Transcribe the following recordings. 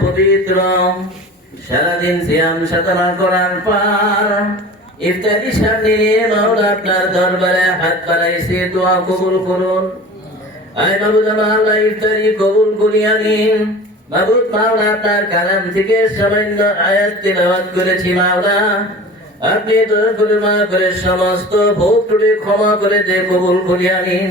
পবিত্র সারাদিন সিয়াম সাধনা করার পর ইফতারি সামনে মাওলা আপনার দরবারে হাত বাড়াইছে, দোয়া কবুল করুন। আয় বাবু মাওলা ইফতারি কবুল করিয়া নিন। বাবুত মাওলা আপনার কালাম থেকে সামান্য আয়াত তেলাওয়াত করেছি, মাওলা। আপনি দয়া করে মা করে সমস্ত ভোগ টুড়ে ক্ষমা করে দে কবুল করিয়া নিন।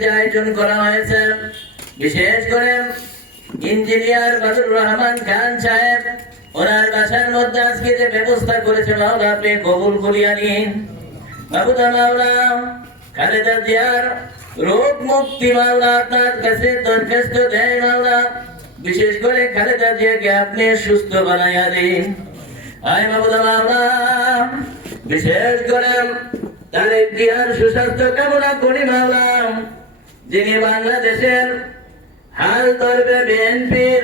যে আয়োজন করা হয়েছে। বিশেষ করে খান সাহেব, ওনার মধ্যে আজকে যে ব্যবস্থা করেছে আপনি খালেদা রোগ মুক্তি কাছে বিশেষ করে জিয়াকে আপনি সুস্থ বানাইয়া দিন। আয় বাবুদা মাওলা, বিশেষ করে তাদের জিয়ার সুস্বাস্থ্য কামনা করি মাওলা যিনি বাংলাদেশের হাল ধরবে বিএনপির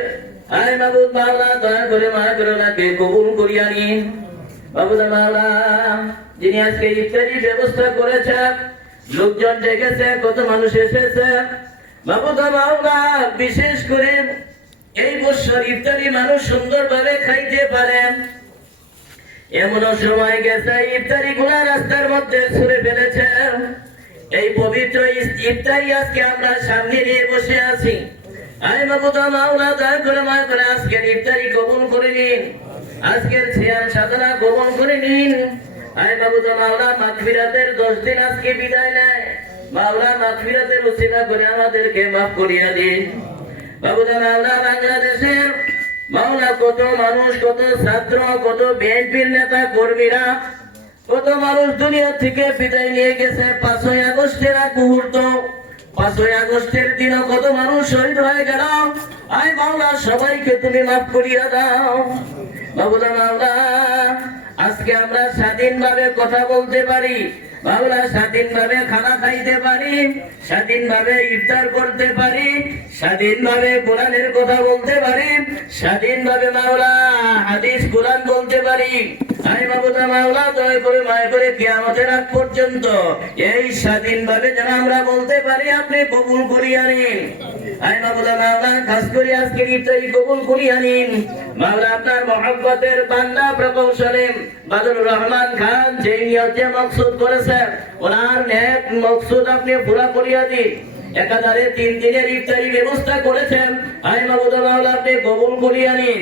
আয় মাবুদ মাওলা দয়া করে মা ওনাকে কবুল করিয়া নিন। মাওলা যিনি আজকে ইফতারি ব্যবস্থা করেছেন, লোকজন ডেকেছে কত মানুষ এসেছে। বাবুদা মাওলা বিশেষ করে এই বছর ইফতারি মানুষ সুন্দরভাবে খাইতে পারেন। এমনও সময় গেছে ইফতারি গুলা রাস্তার মধ্যে ছুড়ে ফেলেছে। এই পবিত্র ইফতারি আজকে আমরা সামনে নিয়ে বসে আছি। করে নিন। দিন আজকে বিদায় নেয়। মাওলা করিয়া দিন। বাংলাদেশের মাওলা, কত মানুষ, কত ছাত্র, কত বিএনপির নেতা কর্মীরা, কত মানুষ দুনিয়া থেকে বিদায় নিয়ে গেছে পাঁচই আগস্টের এক মুহূর্ত। পাঁচই আগস্টের দিনও কত মানুষ শহীদ হয়ে গেল। আয় মাওলা, সবাইকে তুমি মাফ করিয়া দাও। বাবুদা মাওলা, আজকে আমরা স্বাধীনভাবে কথা বলতে পারি। বাংলা স্বাধীনভাবে খানা খাইতে পারি, স্বাধীনভাবে ইফতার করতে পারি, স্বাধীনভাবে কোরআনের কথা বলতে পারি, স্বাধীনভাবে মাওলা হাদিস কোরআন বলতে পারি। আমি বাবুদা মাওলা, দয়া করে মায়া করে কিয়ামতের আগ পর্যন্ত এই স্বাধীনভাবে যেন আমরা বলতে পারি, আপনি কবুল করিয়া নিন। আমি বাবুদা মাওলা, খাস করে আজকে ইফতারি কবুল করিয়া নিন। মাওলা আপনার মহব্বতের বান্দা প্রকৌশলে বাদুর রহমান খান যে নিয়তে মকসুদ করেছেন, ওনার নেক মকসুদ আপনি পুরা করিয়া দিন। একাধারে তিন দিনের ইফতারি ব্যবস্থা করেছেন। আইন মাবুদা আপনি কবুল করিয়া নিন।